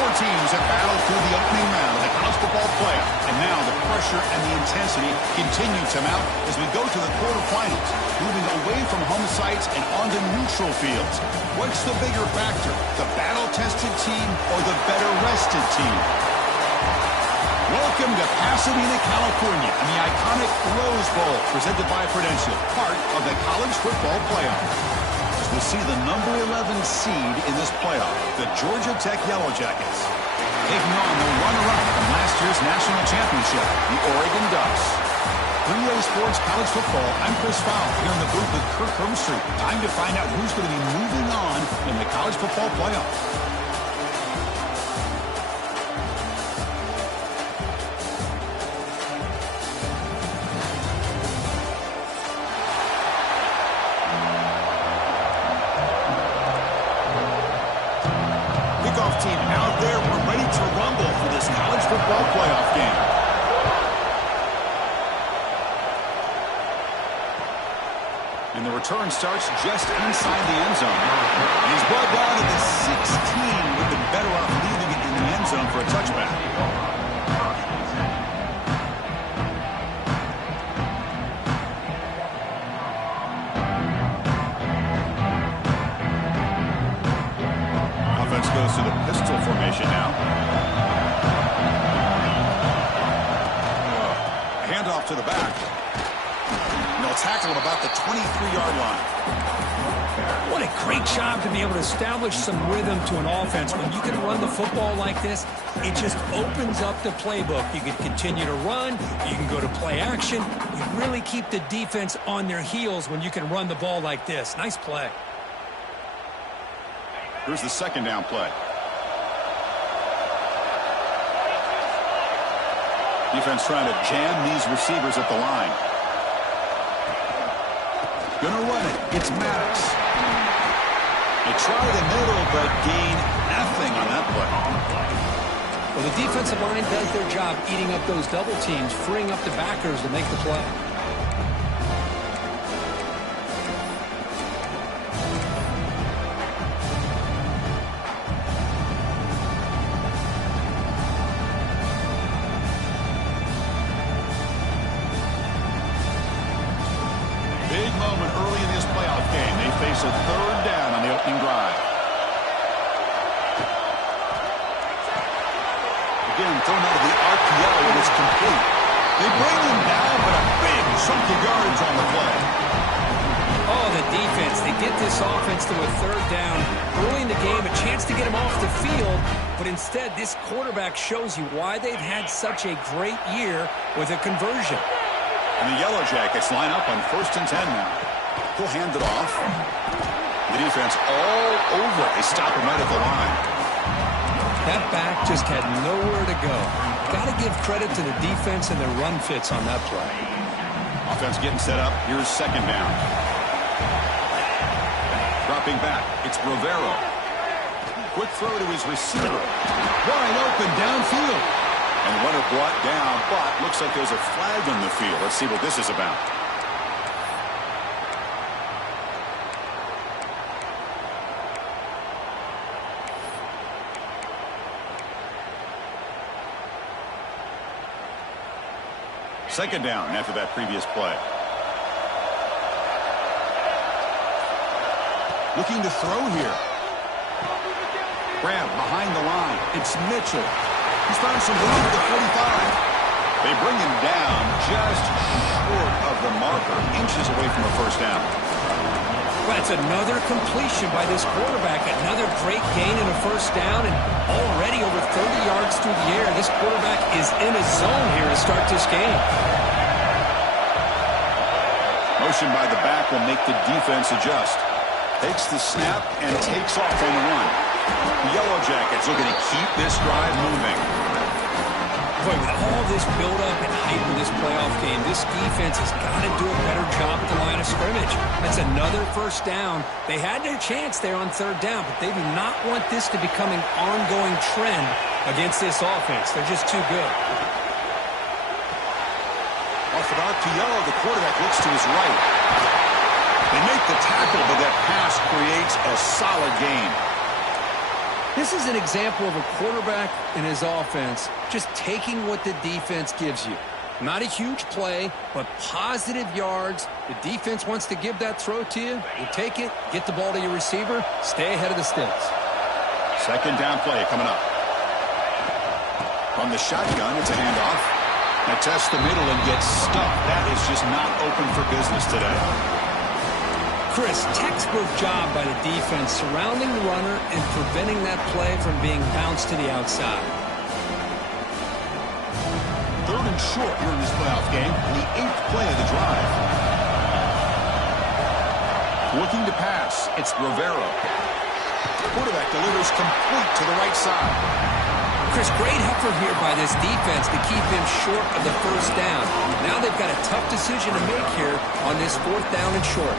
Four teams have battled through the opening round of the college football playoff. And now the pressure and the intensity continue to mount as we go to the quarterfinals, moving away from home sites and onto neutral fields. What's the bigger factor, the battle-tested team or the better-rested team? Welcome to Pasadena, California, and the iconic Rose Bowl, presented by Prudential, part of the college football playoff. We'll see the number 11 seed in this playoff, the Georgia Tech Yellow Jackets, taking on the runner-up from last year's national championship, the Oregon Ducks. 3A Sports College Football, I'm Chris Fowle, here in the booth with Kirk Hermstreet. Time to find out who's going to be moving on in the college football playoff. Team out there, we're ready to rumble for this college football playoff game. And the return starts just inside the end zone. And he's brought down at the 16. Would have been better off leaving it in the end zone for a touchback. Goes to the pistol formation now. Handoff to the back. And they'll tackle him about the 23-yard line. What a great job to be able to establish some rhythm to an offense. When you can run the football like this, it just opens up the playbook. You can continue to run. You can go to play action. You really keep the defense on their heels when you can run the ball like this. Nice play. Here's the second down play. Defense trying to jam these receivers at the line. Gonna run it. It's Maddox. They try the middle, but gain nothing on that play. Well, the defensive line does their job eating up those double teams, freeing up the backers to make the play. Big moment early in this playoff game. They face a third down on the opening drive. Again, thrown out of the RPO, and it's complete. They bring him down, but a big chunk of yards on the play. Oh, the defense. They get this offense to a third down early in the game, a chance to get him off the field, but instead this quarterback shows you why they've had such a great year with a conversion. And the Yellow Jackets line up on 1st and 10 now. He'll hand it off. The defense all over. They stop him right at the line. That back just had nowhere to go. Got to give credit to the defense and their run fits on that play. Offense getting set up. Here's second down. Dropping back. It's Rivero. Quick throw to his receiver. Wide open downfield. And runner brought down, but looks like there's a flag on the field. Let's see what this is about. Second down after that previous play. Looking to throw here. Grab behind the line. It's Mitchell. He's found some room at the 45. They bring him down just short of the marker, inches away from a first down. Well, it's another completion by this quarterback. Another great gain in a first down, and already over 30 yards through the air. This quarterback is in a zone here to start this game. Motion by the back will make the defense adjust. Takes the snap and takes off on the run. The Yellow Jackets looking to keep this drive moving. Boy, with all this build-up and hype in this playoff game, this defense has got to do a better job at the line of scrimmage. That's another first down. They had their chance there on third down, but they do not want this to become an ongoing trend against this offense. They're just too good. Off about to Yellow, the quarterback looks to his right. They make the tackle, but that pass creates a solid gain. This is an example of a quarterback and his offense just taking what the defense gives you. Not a huge play, but positive yards. The defense wants to give that throw to you. You take it, get the ball to your receiver, stay ahead of the sticks. Second down play coming up. From the shotgun, it's a handoff. Now test the middle and gets stuffed. That is just not open for business today. Chris, textbook job by the defense surrounding the runner and preventing that play from being bounced to the outside. Third and short here in this playoff game, and the 8th play of the drive. Looking to pass, it's Rivera. Quarterback delivers complete to the right side. Chris, great effort here by this defense to keep him short of the first down. Now they've got a tough decision to make here on this 4th down and short.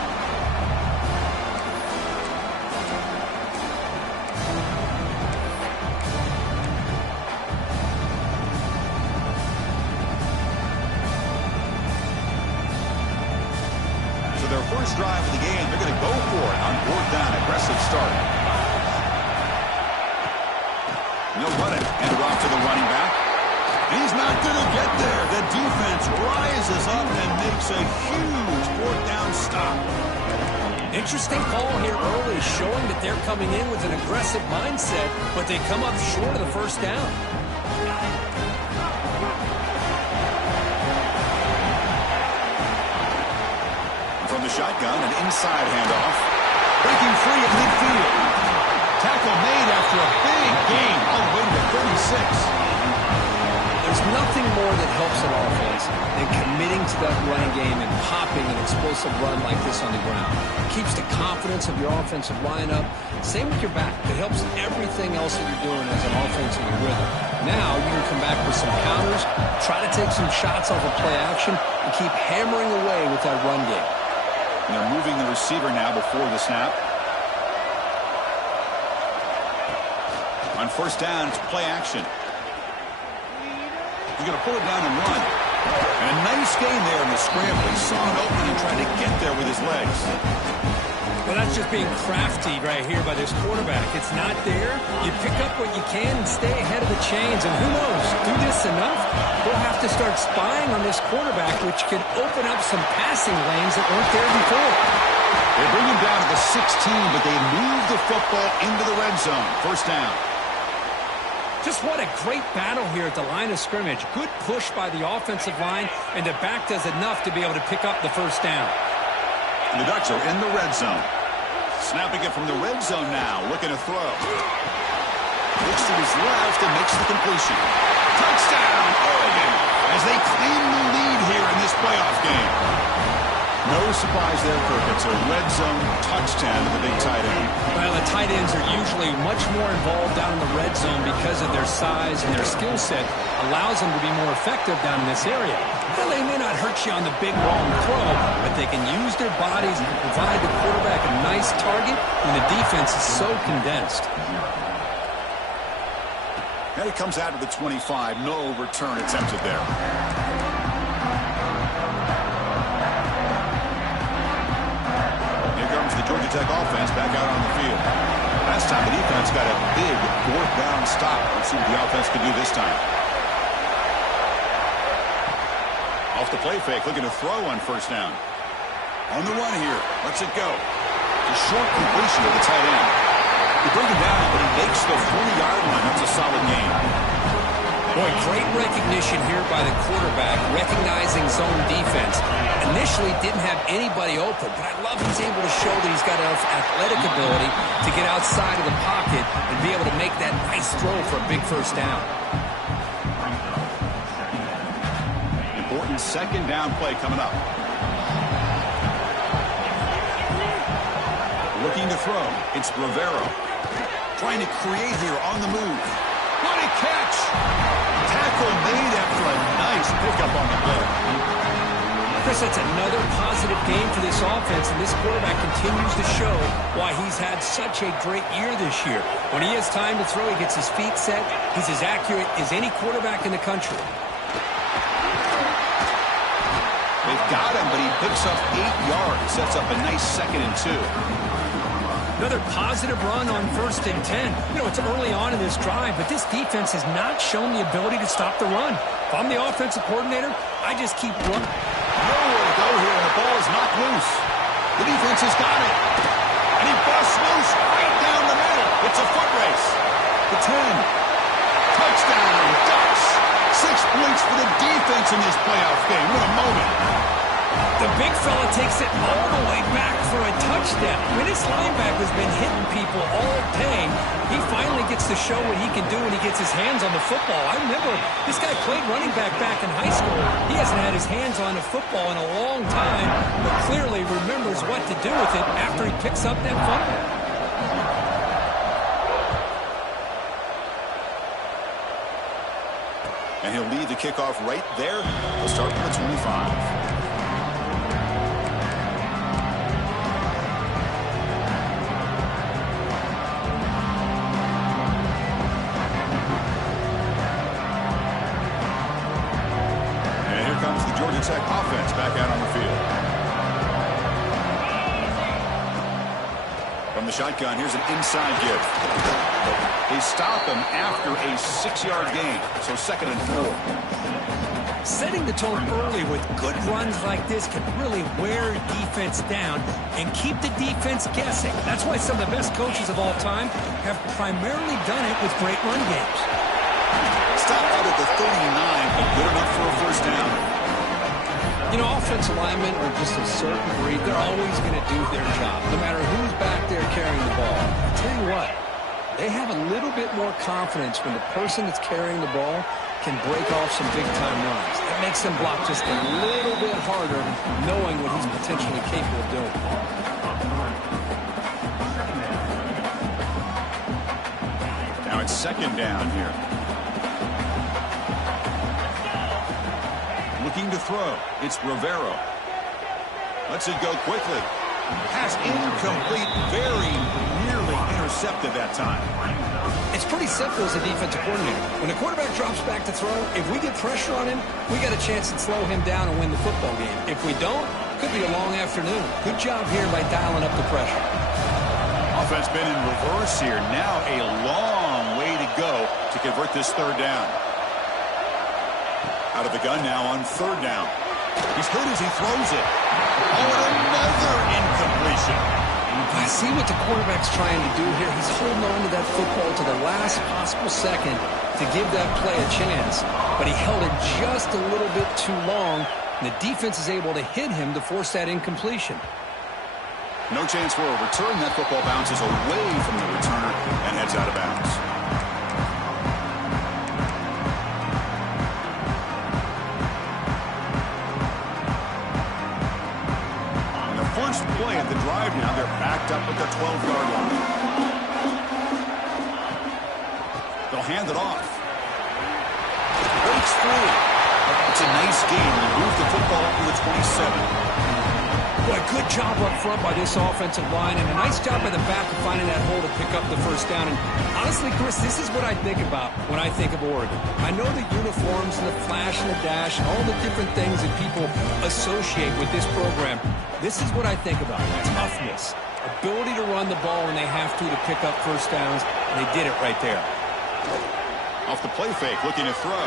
Their first drive of the game, they're going to go for it on 4th down. Aggressive start. They'll run it. And off to the running back. He's not going to get there. The defense rises up and makes a huge 4th down stop. Interesting call here early, showing that they're coming in with an aggressive mindset, but they come up short of the first down. From the shotgun, an inside handoff. Breaking free at midfield. Tackle made after a big gain all the way to the 36. There's nothing more that helps an offense than committing to that running game and popping an explosive run like this on the ground. It keeps the confidence of your offensive line up. Same with your back. It helps everything else that you're doing as an offense in your rhythm. Now you can come back with some counters, try to take some shots off of play action, and keep hammering away with that run game. And they're moving the receiver now before the snap. On first down, it's play action. He's going to pull it down and run. And a nice gain there in the scramble. He saw it open and tried to get there with his legs. Well, that's just being crafty right here by this quarterback. It's not there. You pick up what you can and stay ahead of the chains. And who knows, do this enough, we'll have to start spying on this quarterback, which could open up some passing lanes that weren't there before. They bring him down to the 16, but they move the football into the red zone. First down. Just what a great battle here at the line of scrimmage. Good push by the offensive line, and the back does enough to be able to pick up the first down. And the Ducks are in the red zone. Snapping it from the red zone now, looking to throw. Looks to his left and makes the completion. Touchdown, Oregon, as they claim the lead here in this playoff game. No surprise there, Kirk. It's a red zone touchdown to the big tight end. Well, the tight ends are usually much more involved down in the red zone because of their size and their skill set allows them to be more effective down in this area. Well, they may not hurt you on the big long throw, but they can use their bodies and provide the quarterback a nice target when the defense is so condensed. And it comes out of the 25. No return attempted there. The Georgia Tech offense back out on the field. Last time the defense got a big 4th down stop. Let's see what the offense can do this time. Off the play fake, looking to throw on first down. On the run here, lets it go. It's a short completion to the tight end. They bring him down, but he makes the 40-yard line. That's a solid gain. Boy, great recognition here by the quarterback, recognizing zone defense. Initially didn't have anybody open, but I love he's able to show that he's got enough athletic ability to get outside of the pocket and be able to make that nice throw for a big first down. Important second down play coming up. Looking to throw. It's Rivera. Trying to create here on the move. What a catch! Tackle made after a nice pickup on the play. Chris, that's another positive game for this offense, and this quarterback continues to show why he's had such a great year this year. When he has time to throw, he gets his feet set. He's as accurate as any quarterback in the country. They've got him, but he picks up 8 yards. Sets up a nice 2nd and 2. Another positive run on 1st and 10. You know, it's early on in this drive, but this defense has not shown the ability to stop the run. If I'm the offensive coordinator, I just keep running. Nowhere to go here, and the ball is knocked loose. The defense has got it. And he busts loose right down the middle. It's a foot race. The 10. Touchdown, Ducks. 6 points for the defense in this playoff game. What a moment. The big fella takes it all the way back for a touchdown. I mean, this linebacker's been hitting people all day. He finally gets to show what he can do when he gets his hands on the football. I remember this guy played running back in high school. He hasn't had his hands on the football in a long time, but clearly remembers what to do with it after he picks up that fumble. And he'll lead the kickoff right there. We'll start from the 25. Georgia Tech offense back out on the field. From the shotgun, here's an inside give. They stop him after a 6-yard gain, so 2nd and 4. Setting the tone early with good runs like this can really wear defense down and keep the defense guessing. That's why some of the best coaches of all time have primarily done it with great run games. Stop out at the 39, but good enough for a 1st down. You know, offensive linemen are just a certain breed. They're always going to do their job, no matter who's back there carrying the ball. I'll tell you what, they have a little bit more confidence when the person that's carrying the ball can break off some big-time runs. It makes them block just a little bit harder, knowing what he's potentially capable of doing. Now it's 2nd down here. Looking to throw. It's Rivero. Lets it go quickly. Pass incomplete. Very nearly intercepted that time. It's pretty simple as a defensive coordinator. When the quarterback drops back to throw, if we get pressure on him, we got a chance to slow him down and win the football game. If we don't, could be a long afternoon. Good job here by dialing up the pressure. Offense been in reverse here. Now a long way to go to convert this 3rd down. Out of the gun now on 3rd down. He's hurt as he throws it. Oh, and another incompletion. I see what the quarterback's trying to do here. He's holding on to that football to the last possible second to give that play a chance. But he held it just a little bit too long. And the defense is able to hit him to force that incompletion. No chance for a return. That football bounces away from the returner and heads out of bounds. First play of the drive now, they're backed up at the 12-yard line. They'll hand it off. Breaks free. It's a nice game. They move the football up to the 27. Boy, good job up front by this offensive line, and a nice job by the back of finding that hole to pick up the 1st down. And honestly, Chris, this is what I think about when I think of Oregon. I know the uniforms and the flash and the dash and all the different things that people associate with this program. This is what I think about. Toughness, ability to run the ball when they have to pick up 1st downs, and they did it right there. Off the play fake, looking to throw.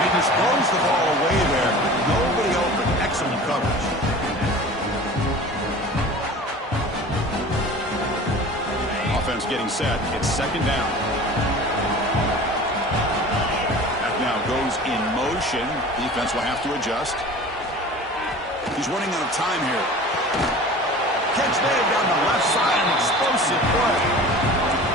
He just throws the ball away there. Nobody open. Excellent coverage. Offense getting set. It's 2nd down. That now goes in motion. Defense will have to adjust. He's running out of time here. Catch made down the left side. An explosive play.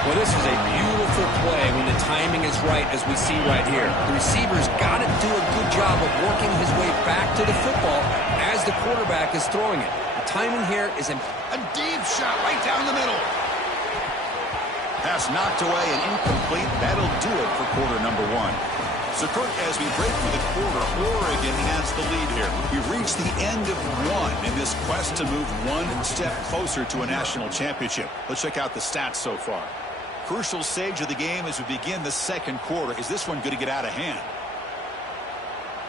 Well, this is a beautiful play when the timing is right, as we see right here. The receiver's got to do a good job of working his way back to the football as the quarterback is throwing it. The timing here is a deep shot right down the middle. Pass knocked away and incomplete. That'll do it for quarter number 1. So, Kirk, as we break for the quarter, Oregon has the lead here. We've reached the end of 1 in this quest to move 1 step closer to a national championship. Let's check out the stats so far. Crucial stage of the game as we begin the 2nd quarter. Is this one going to get out of hand?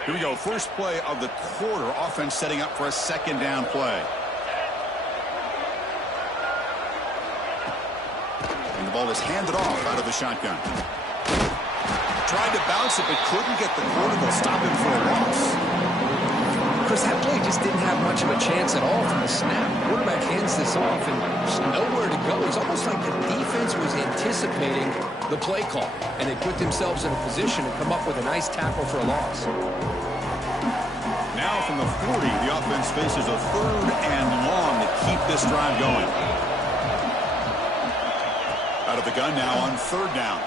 Here we go. First play of the quarter. Offense setting up for a second down play. And the ball is handed off out of the shotgun. Tried to bounce it, but couldn't get the quarter. They'll stop him for a loss. Chris, that play just didn't have much of a chance at all from the snap. The quarterback hands this off, and there's nowhere to go. It's almost like the defense was anticipating the play call, and they put themselves in a position to come up with a nice tackle for a loss. Now from the 40, the offense faces a third and long to keep this drive going. Out of the gun now on third down.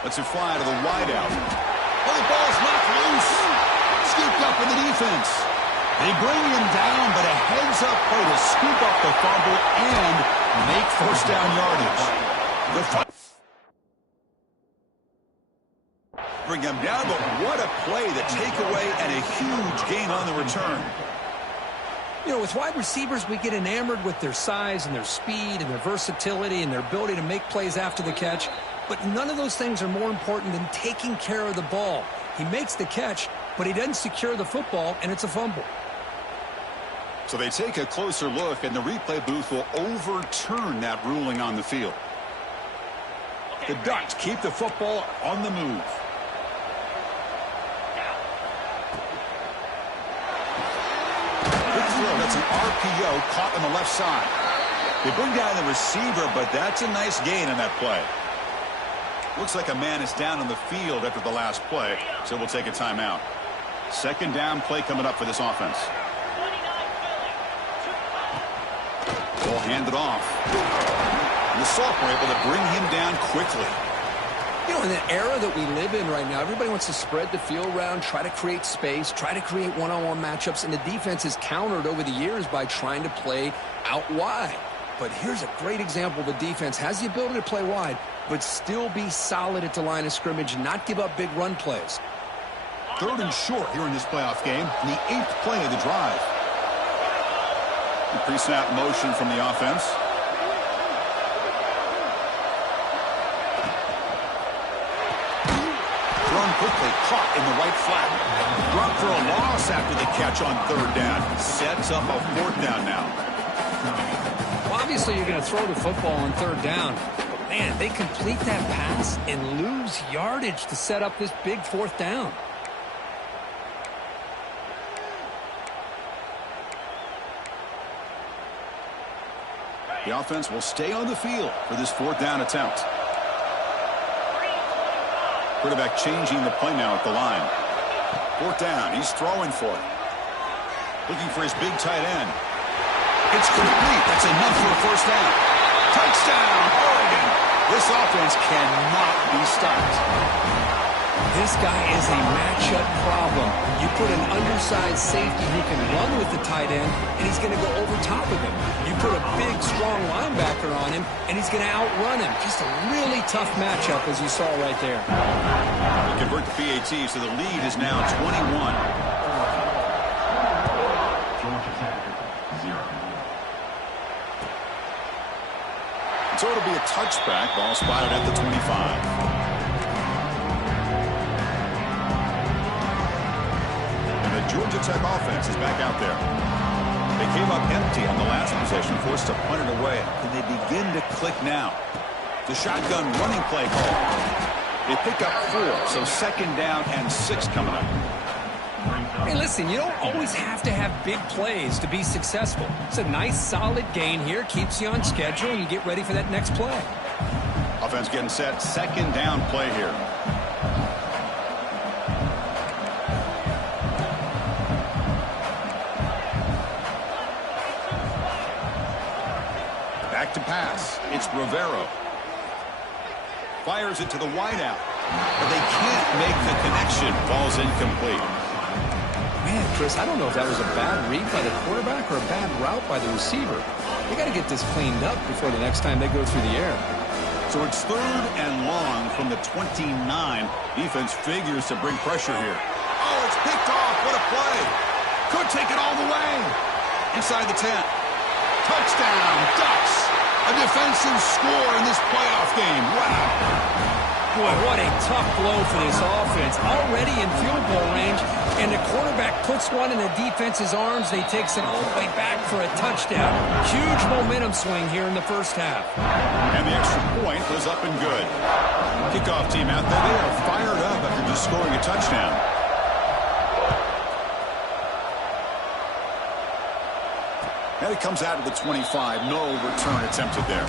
Lets it fly to the wideout. Oh, the ball's knocked loose. Scooped up with the defense. They bring him down, but a heads-up play to scoop up the fumble and make first down yardage. Bring them down, but what a play, the takeaway, and a huge gain on the return. You know, with wide receivers, we get enamored with their size and their speed and their versatility and their ability to make plays after the catch. But none of those things are more important than taking care of the ball. He makes the catch, but he doesn't secure the football, and it's a fumble. So they take a closer look, and the replay booth will overturn that ruling on the field. The Ducks keep the football on the move. Good throw. That's an RPO caught on the left side. They bring down the receiver, but that's a nice gain on that play. Looks like a man is down on the field after the last play, so we'll take a timeout. Second down play coming up for this offense. Ball handed off. And the Salk were able to bring him down quickly. You know, in the era that we live in right now, everybody wants to spread the field around, try to create space, try to create one-on-one matchups, and the defense has countered over the years by trying to play out wide. But here's a great example. The defense has the ability to play wide, but still be solid at the line of scrimmage, not give up big run plays. Third and short here in this playoff game, and the 8th play of the drive. The pre-snap motion from the offense. Thrown quickly, caught in the right flat. Dropped for a loss after the catch on third down. Sets up a fourth down now. Well, obviously you're going to throw the football on third down. But man, they complete that pass and lose yardage to set up this big fourth down. The offense will stay on the field for this fourth down attempt. Quarterback changing the play now at the line. Fourth down. He's throwing for it. Looking for his big tight end. It's complete. That's enough for a first down. Touchdown, Oregon. This offense cannot be stopped. This guy is a matchup problem. You put an undersized safety who can run with the tight end, and he's going to go over top of him. You put a big, strong linebacker on him, and he's going to outrun him. Just a really tough matchup, as you saw right there. They convert the PAT, so the lead is now 21. So it'll be a touchback. Ball spotted at the 25. Georgia Tech offense is back out there. They came up empty on the last possession, forced to punt it away. Can they begin to click now? The shotgun running play call. They pick up 4, so second down and 6 coming up. Hey, listen, you don't always have to have big plays to be successful. It's a nice, solid gain here. Keeps you on schedule, and you get ready for that next play. Offense getting set. Second down play here. Back to pass. It's Rivero. Fires it to the wideout. But they can't make the connection. Ball's incomplete. Man, Chris, I don't know if that was a bad read by the quarterback or a bad route by the receiver. They got to get this cleaned up before the next time they go through the air. So it's third and long from the 29. Defense figures to bring pressure here. Oh, it's picked off. What a play. Could take it all the way. Inside the 10. Touchdown, Ducks. A defensive score in this playoff game. Wow. Boy, what a tough blow for this offense. Already in field goal range, and the quarterback puts one in the defense's arms. They takes it all the way back for a touchdown. Huge momentum swing here in the first half. And the extra point was up and good. Kickoff team out there, they are fired up after just scoring a touchdown. And it comes out of the 25. No return attempted there.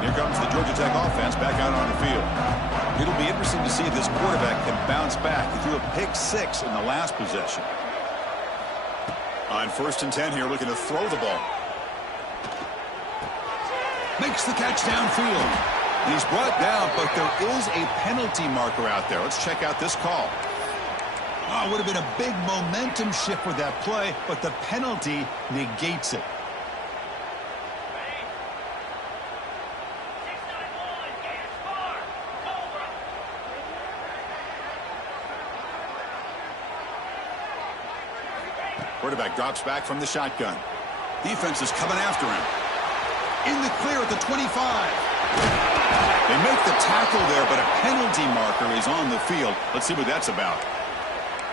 Here comes the Georgia Tech offense back out on the field. It'll be interesting to see if this quarterback can bounce back. He threw a pick-6 in the last possession. On 1st and 10 here, looking to throw the ball. Makes the catch downfield. He's brought down, but there is a penalty marker out there. Let's check out this call. Oh, would have been a big momentum shift with that play, but the penalty negates it. Quarterback drops back from the shotgun. Defense is coming after him. In the clear at the 25. They make the tackle there, but a penalty marker is on the field. Let's see what that's about.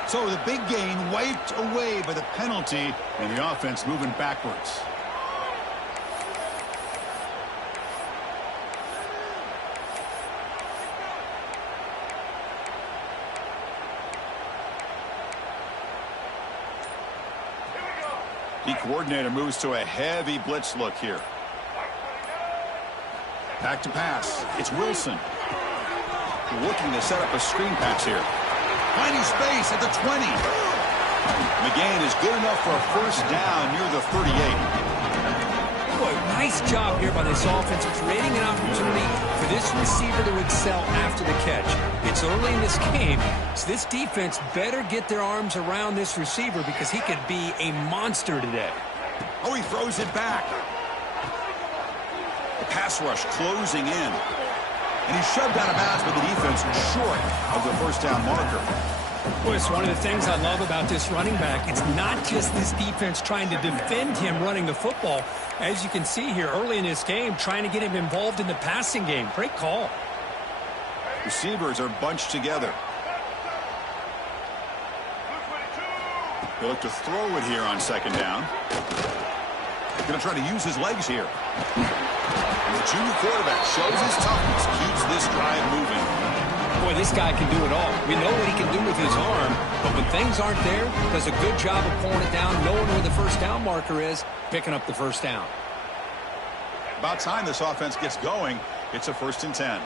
So the big gain wiped away by the penalty, and the offense moving backwards. The coordinator moves to a heavy blitz look here. Back to pass. It's Wilson. Looking to set up a screen pass here. Finding space at the 20. McGain is good enough for a first down near the 38. Boy, nice job here by this offense of creating an opportunity for this receiver to excel after the catch. It's early in this game, so this defense better get their arms around this receiver because he could be a monster today. Oh, he throws it back. The pass rush closing in. And he's shoved out of bounds by the defense short of the first down marker. Boy, it's one of the things I love about this running back. It's not just this defense trying to defend him running the football. As you can see here early in this game, trying to get him involved in the passing game. Great call. Receivers are bunched together. They look to throw it here on 2nd down. Going to try to use his legs here. And the junior quarterback shows his toughness, keeps this drive moving. Boy, this guy can do it all. We know what he can do with his arm, but when things aren't there, does a good job of pulling it down, knowing where the first down marker is, picking up the first down. About time this offense gets going. It's a 1st and 10.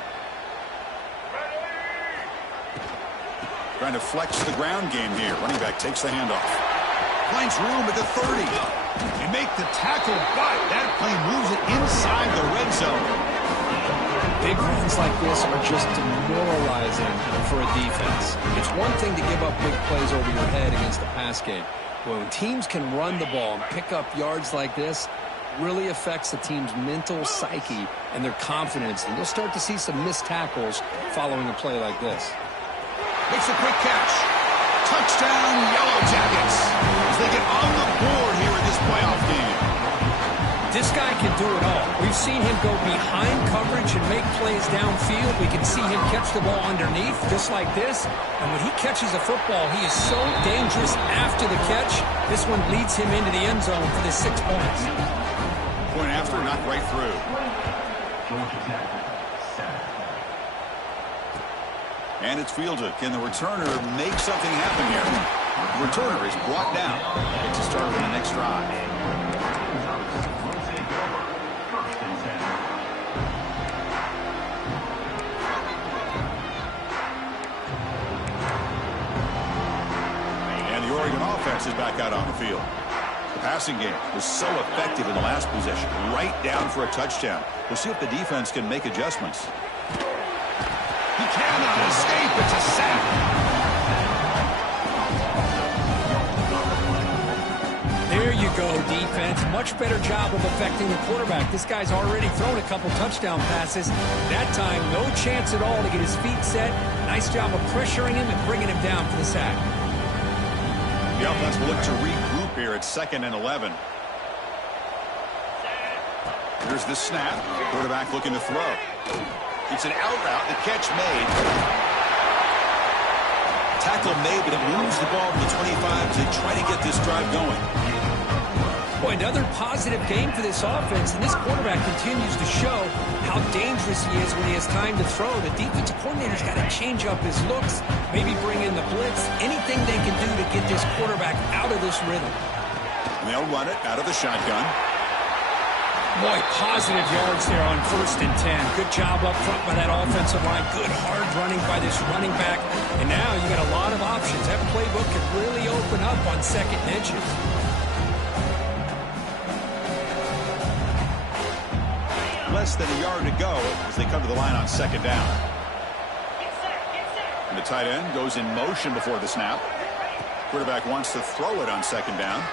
Trying to flex the ground game here. Running back takes the handoff. Finds room at the 30. They make the tackle, but that play moves it inside the red zone. Big runs like this are just demoralizing for a defense. It's one thing to give up big plays over your head against the pass game. But when teams can run the ball and pick up yards like this, really affects the team's mental psyche and their confidence. And you'll start to see some missed tackles following a play like this. Makes a quick catch. Touchdown, Yellow Jackets, as they get on the board here in this playoff game. This guy can do it all. We've seen him go behind coverage and make plays downfield. We can see him catch the ball underneath just like this. And when he catches a football, he is so dangerous after the catch. This one leads him into the end zone for the 6 points. Point after, not right through. And it's fielded. Can the returner make something happen here? The returner is brought down. It's a start on the next drive. And the Oregon offense is back out on the field. The passing game was so effective in the last possession, right down for a touchdown. We'll see if the defense can make adjustments. He cannot escape. It's a sack. There you go, defense. Much better job of affecting the quarterback. This guy's already thrown a couple touchdown passes. That time, no chance at all to get his feet set. Nice job of pressuring him and bringing him down for the sack. The offense will look to regroup here at 2nd and 11. Here's the snap. Quarterback looking to throw. It's an out route. The catch made. Tackle made, but it moves the ball to the 25 to try to get this drive going. Boy, another positive game for this offense, and this quarterback continues to show how dangerous he is when he has time to throw. The defensive coordinator's got to change up his looks, maybe bring in the blitz, anything they can do to get this quarterback out of this rhythm. And they'll run it out of the shotgun. Boy, positive yards there on 1st and 10. Good job up front by that offensive line. Good hard running by this running back. And now you got a lot of options. That playbook could really open up on 2nd and inches. Less than a yard to go as they come to the line on 2nd down. And the tight end goes in motion before the snap. Quarterback wants to throw it on 2nd down.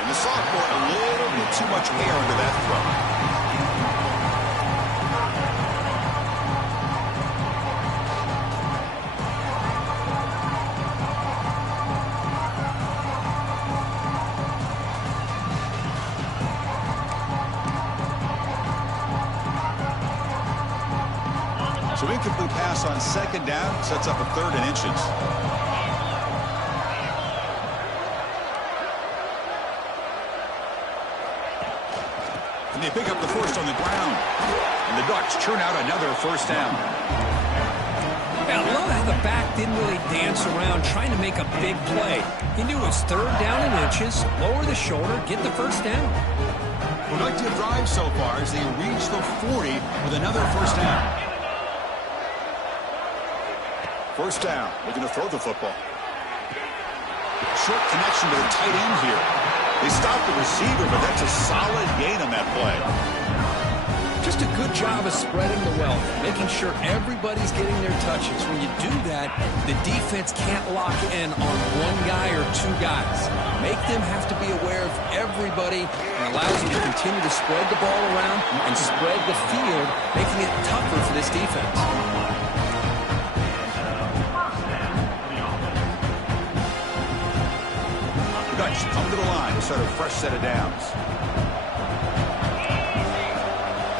And the sophomore, a little bit too much air under that throw. So incomplete pass on 2nd down sets up a 3rd and inches. And they pick up the 1st on the ground. And the Ducks churn out another 1st down. Yeah, I love how the back didn't really dance around trying to make a big play. He knew it was 3rd down and inches, lower the shoulder, get the 1st down. Productive drive so far as they reach the 40 with another 1st down. 1st down, looking to throw the football. Short connection to the tight end here. They stop the receiver, but that's a solid gain on that play. Just a good job of spreading the wealth, making sure everybody's getting their touches. When you do that, the defense can't lock in on one guy or 2 guys. Make them have to be aware of everybody and allows you to continue to spread the ball around and spread the field, making it tougher for this defense. Ducks come to the line to start a fresh set of downs.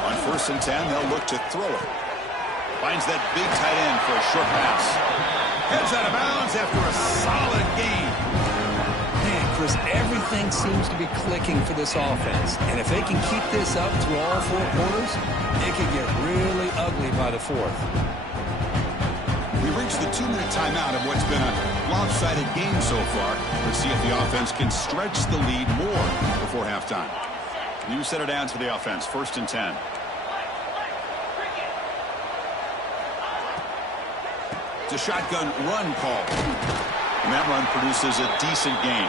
On 1st and 10, they'll look to throw it. Finds that big tight end for a short pass. Heads out of bounds after a solid gain. Man, Chris, everything seems to be clicking for this offense. And if they can keep this up through all 4 quarters, it could get really ugly by the 4th. We reached the 2-minute timeout of what's been a lopsided game so far. Let's see if the offense can stretch the lead more before halftime. New set of downs for the offense. 1st and 10. It's a shotgun run call. And that run produces a decent gain.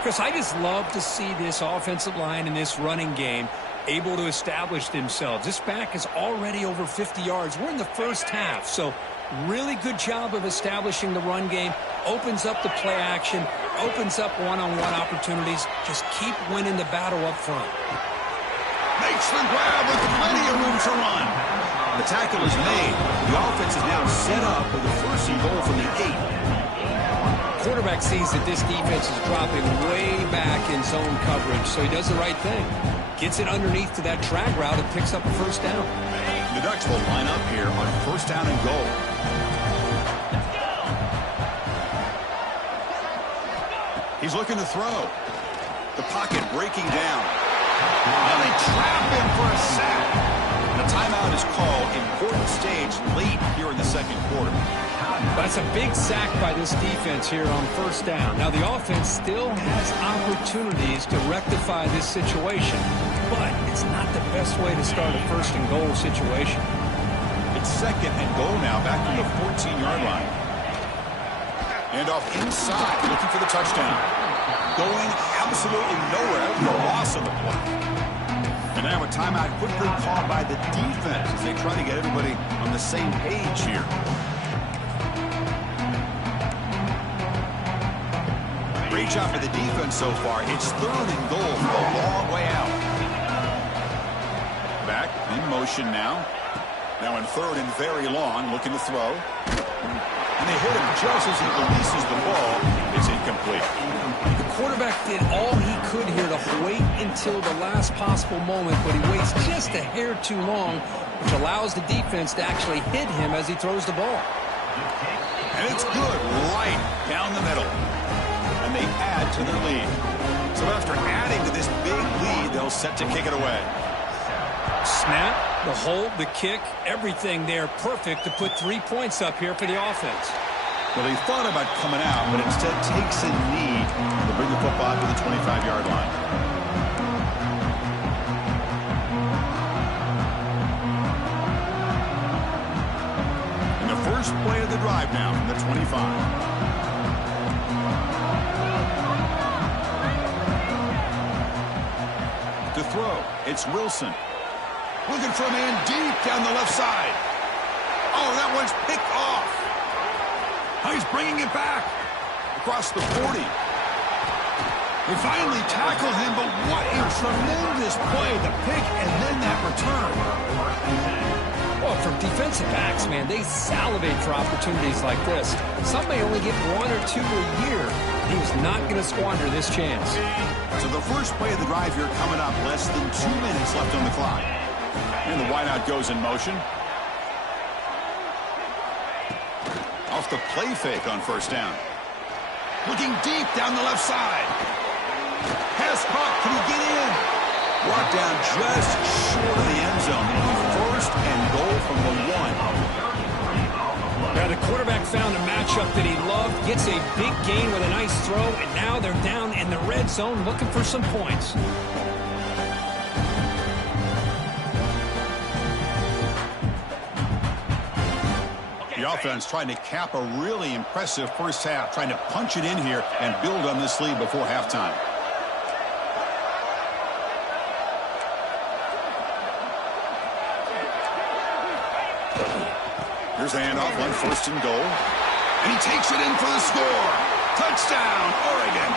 Chris, I just love to see this offensive line in this running game able to establish themselves. This back is already over 50 yards. We're in the 1st half, so really good job of establishing the run game. Opens up the play action, opens up one-on-one opportunities. Just keep winning the battle up front. Makes the grab with plenty of room to run. The tackle is made. The offense is now set up with a 1st and goal from the 8. Quarterback sees that this defense is dropping way back in zone coverage, so he does the right thing. Gets it underneath to that drag route and picks up a 1st down. The Ducks will line up here on 1st down and goal. He's looking to throw. The pocket breaking down. And they trap him for a sack. The timeout is called. Important stage late here in the 2nd quarter. That's a big sack by this defense here on 1st down. Now, the offense still has opportunities to rectify this situation, but it's not the best way to start a 1st and goal situation. It's 2nd and goal now, back from the 14-yard line. And off inside, looking for the touchdown. Going absolutely nowhere. The loss of the play. And now a timeout quickly called by the defense as they try to get everybody on the same page here. Great job for the defense so far. It's 3rd and goal from a long way out. Back in motion now. Now in third and very long, looking to throw. And they hit him just as he releases the ball. It's incomplete. The quarterback did all he could here to wait until the last possible moment, but he waits just a hair too long, which allows the defense to actually hit him as he throws the ball. And it's good right down the middle. And they add to their lead. So after adding to this big lead, they'll set to kick it away. Snap, the hold, the kick, everything there perfect to put 3 points up here for the offense. Well, he thought about coming out, but instead takes a knee to bring the football to the 25-yard line. And the first play of the drive now from the 25. To throw, it's Wilson. Looking for a man deep down the left side. Oh, that one's picked off. Oh, he's bringing it back across the 40. They finally tackled him, but what a tremendous play. The pick and then that return. Well, for defensive backs, man, they salivate for opportunities like this. Some may only get 1 or 2 a year. He was not going to squander this chance. So the first play of the drive here coming up, less than 2 minutes left on the clock. And the wideout goes in motion. Off the play fake on first down. Looking deep down the left side. Pass caught. Can he get in? Brought down just short of the end zone. It'll be first and goal from the 1. Now the quarterback found a matchup that he loved, gets a big gain with a nice throw, and now they're down in the red zone looking for some points. The offense trying to cap a really impressive first half, trying to punch it in here and build on this lead before halftime. Here's the handoff on first and goal. And he takes it in for the score. Touchdown, Oregon.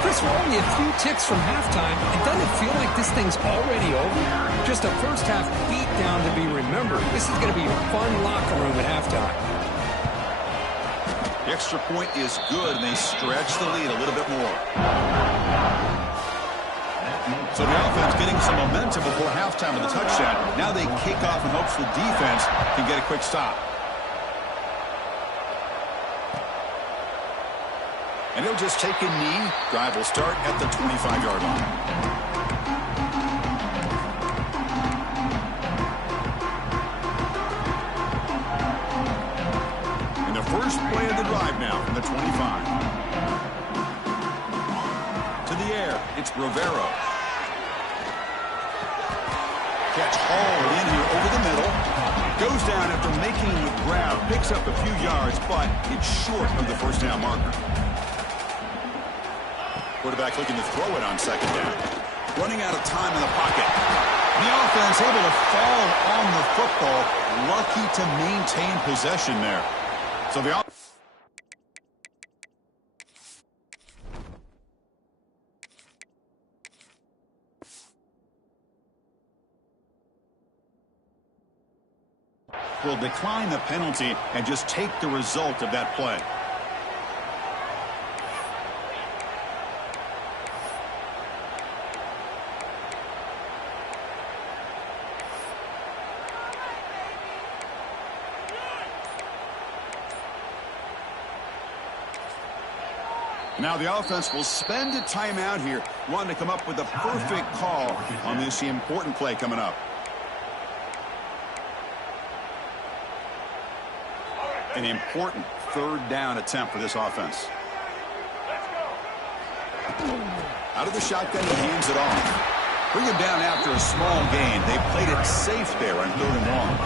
Chris, we're only a few ticks from halftime. And doesn't it feel like this thing's already over? Just a first half beat down to be remembered. This is going to be a fun locker room at halftime. The extra point is good, and they stretch the lead a little bit more. So the offense getting some momentum before halftime with a touchdown. Now they kick off in hopes the defense can get a quick stop. And he'll just take a knee. Drive will start at the 25-yard line. And the first play of the drive now from the 25. To the air, it's Rivero. Catch hauled in here over the middle. Goes down after making the grab. Picks up a few yards, but it's short of the first down marker. Quarterback looking to throw it on second down. Running out of time in the pocket. The offense able to fall on the football. Lucky to maintain possession there. So the offense. Will decline the penalty and just take the result of that play. Now the offense will spend a timeout here, wanting to come up with the perfect call on this important play coming up. An important third down attempt for this offense. Out of the shotgun, he hands it off. Bring him down after a small gain. They played it safe there on 3rd and long.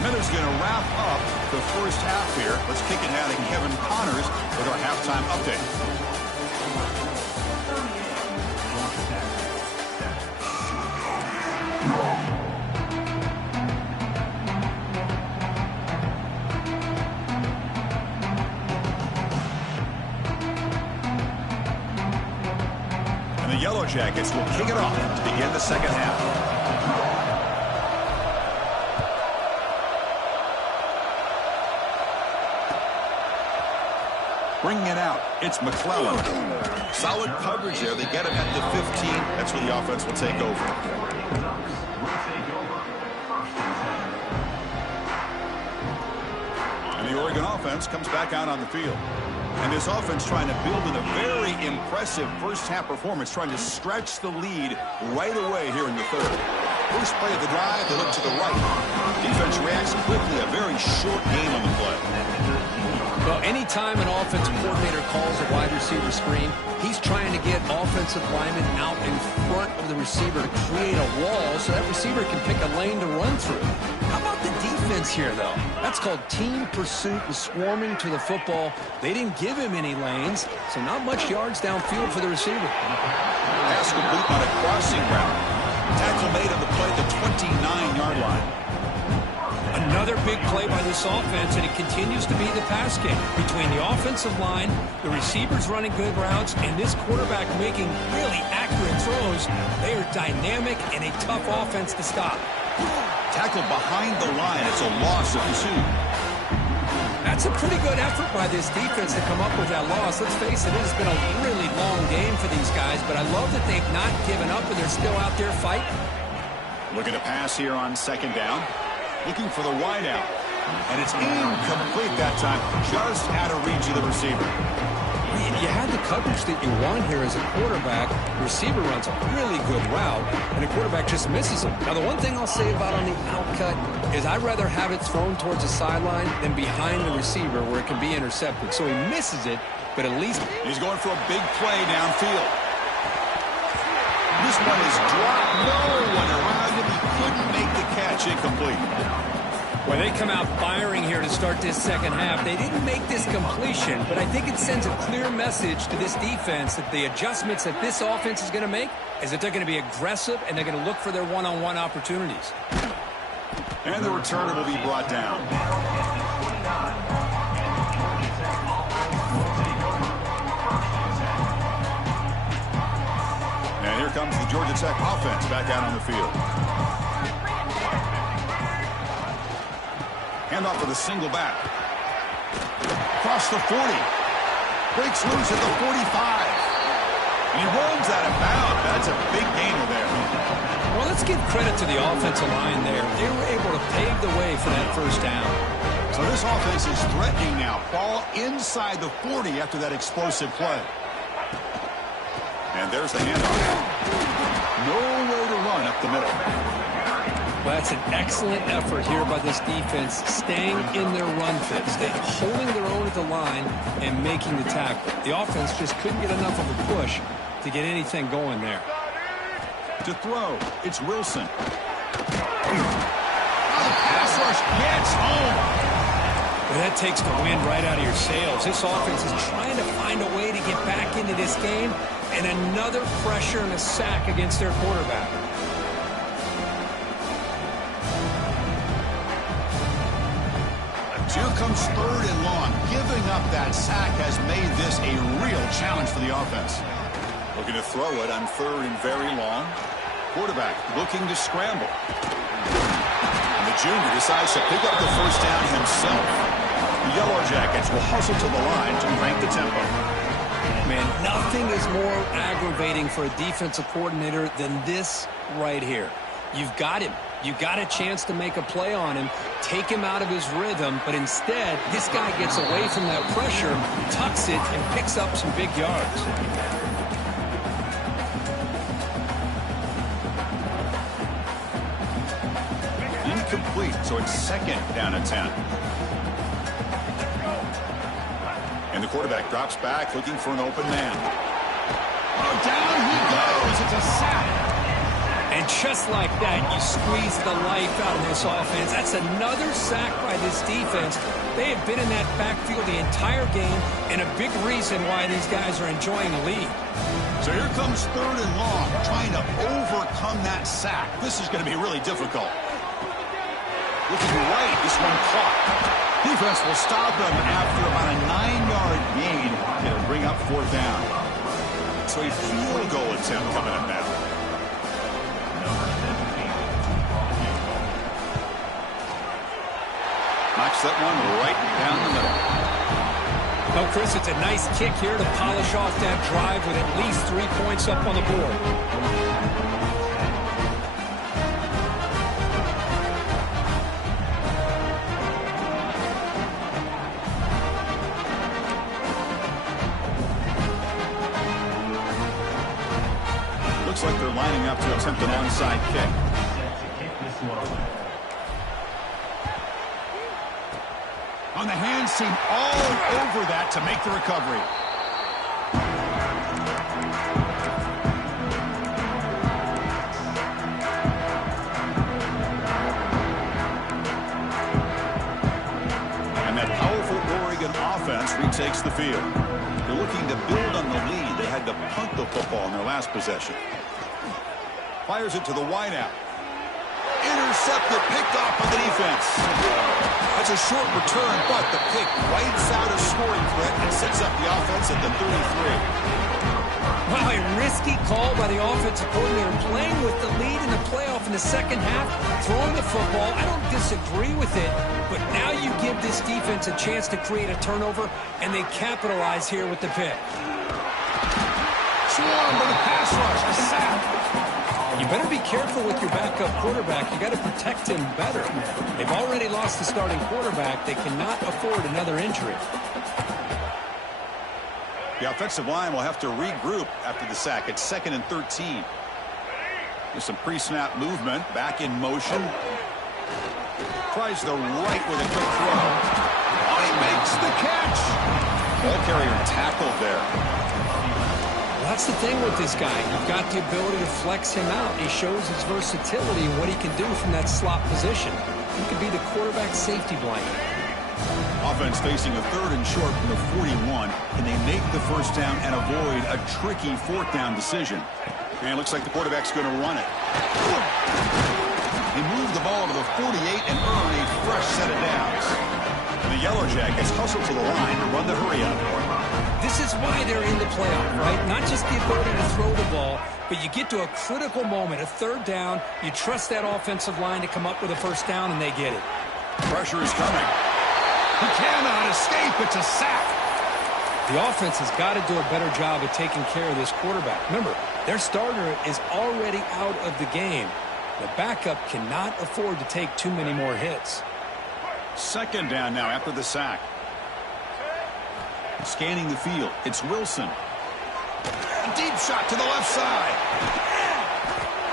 Miller's going to wrap up the first half here. Let's kick it out to Kevin Connors with our halftime update. Jackets will kick it off to begin the second half. Bringing it out, it's McClellan. Solid coverage there. They get him at the 15. That's where the offense will take over. And the Oregon offense comes back out on the field. And this offense trying to build in a very impressive first-half performance, trying to stretch the lead right away here in the third. First play of the drive, they look to the right. Defense reacts quickly, a very short game on the play. Well, anytime an offensive coordinator calls a wide receiver screen, he's trying to get offensive linemen out in front of the receiver to create a wall so that receiver can pick a lane to run through. How about the defense here, though? That's called team pursuit and swarming to the football. They didn't give him any lanes, so not much yards downfield for the receiver. Pass complete on a crossing route. Tackle made on the play at the 29-yard line. Another big play by this offense, and it continues to be the pass game. Between the offensive line, the receivers running good routes, and this quarterback making really accurate throws, they are dynamic and a tough offense to stop. Tackle behind the line. It's a loss of 2. That's a pretty good effort by this defense to come up with that loss. Let's face it, it has been a really long game for these guys, but I love that they've not given up and they're still out there fighting. Looking to pass here on second down. Looking for the wide out. And it's incomplete that time. Just out of reach of the receiver. You had the coverage that you want here as a quarterback. The receiver runs a really good route, and the quarterback just misses him. Now, the one thing I'll say about on the outcut is I'd rather have it thrown towards the sideline than behind the receiver where it can be intercepted. So he misses it, but at least he's going for a big play downfield. This one is dropped. No one around him. He couldn't make the catch. Incomplete. Well, they come out firing here to start this second half. They didn't make this completion, but I think it sends a clear message to this defense that the adjustments that this offense is going to make is that they're going to be aggressive and they're going to look for their one-on-one opportunities. And the returner will be brought down. And here comes the Georgia Tech offense back out on the field. Handoff with a single back. Across the 40. Breaks loose at the 45. And he runs out of bounds. That's a big gainer there. Well, let's give credit to the offensive line there. They were able to pave the way for that first down. So this offense is threatening now. Ball inside the 40 after that explosive play. And there's the handoff. No way to run up the middle. Well, that's an excellent effort here by this defense, staying in their run fits, holding their own at the line and making the tackle. The offense just couldn't get enough of a push to get anything going there. To throw, it's Wilson. The pass rush gets home. Well, that takes the wind right out of your sails. This offense is trying to find a way to get back into this game, and another pressure and a sack against their quarterback. Here comes third and long. Giving up that sack has made this a real challenge for the offense. Looking to throw it on third and very long. Quarterback looking to scramble. And the junior decides to pick up the first down himself. The Yellow Jackets will hustle to the line to crank the tempo. Man, nothing is more aggravating for a defensive coordinator than this right here. You've got him. You got a chance to make a play on him, take him out of his rhythm, but instead, this guy gets away from that pressure, tucks it, and picks up some big yards. Incomplete, so it's second down and 10. And the quarterback drops back, looking for an open man. Oh, down he goes. It's a sack. And just like that, you squeeze the life out of this offense. That's another sack by this defense. They have been in that backfield the entire game, and a big reason why these guys are enjoying the lead. So here comes third and long, trying to overcome that sack. This is going to be really difficult. Looking right, this one caught. Defense will stop them after about a 9-yard gain. It'll bring up fourth down. So a field goal attempt coming up now. Knocks that one right down the middle. Well, Chris, it's a nice kick here to polish off that drive with at least 3 points up on the board. Looks like they're lining up to attempt an onside kick. On the hands team, all over that to make the recovery. And that powerful Oregon offense retakes the field. They're looking to build on the lead. They had to punt the football in their last possession. Fires it to the wideout. Intercepted, picked off by the defense. That's a short return, but the pick wipes out a scoring threat and sets up the offense at the 33. Wow, a risky call by the offensive coordinator, playing with the lead in the playoff in the second half, throwing the football. I don't disagree with it, but now you give this defense a chance to create a turnover, and they capitalize here with the pick. Swarm with a pass rush, a sack. You better be careful with your backup quarterback. You got to protect him better. They've already lost the starting quarterback. They cannot afford another injury. The offensive line will have to regroup after the sack. It's 2nd and 13. There's some pre-snap movement. Back in motion. Tries the right with a quick throw. Oh, he makes the catch. Ball carrier tackled there. That's the thing with this guy. You've got the ability to flex him out. He shows his versatility and what he can do from that slot position. He could be the quarterback safety blanket. Offense facing a 3rd and short from the 41. Can they make the first down and avoid a tricky 4th down decision? And it looks like the quarterback's going to run it. They move the ball to the 48 and earn a fresh set of downs. And the Yellow Jackets hustle to the line to run the hurry-up. This is why they're in the playoff, right? Not just the ability to throw the ball, but you get to a critical moment, a 3rd down, you trust that offensive line to come up with a first down, and they get it. Pressure is coming. He cannot escape. It's a sack. The offense has got to do a better job of taking care of this quarterback. Remember, their starter is already out of the game. The backup cannot afford to take too many more hits. 2nd down now after the sack. Scanning the field, it's Wilson. A deep shot to the left side.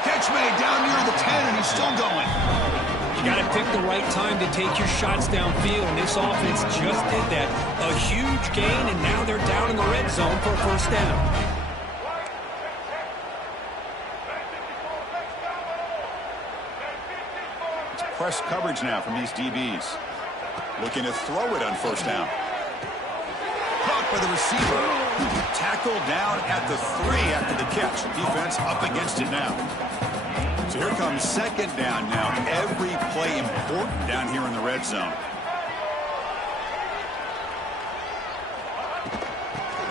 Catch made down near the 10, and he's still going. You got to pick the right time to take your shots downfield, and this offense just did that. A huge gain, and now they're down in the red zone for a first down. It's press coverage now from these DBs. Looking to throw it on first down. Caught by the receiver. Tackled down at the 3 after the catch. Defense up against it now. So here comes 2nd down now. Every play important down here in the red zone.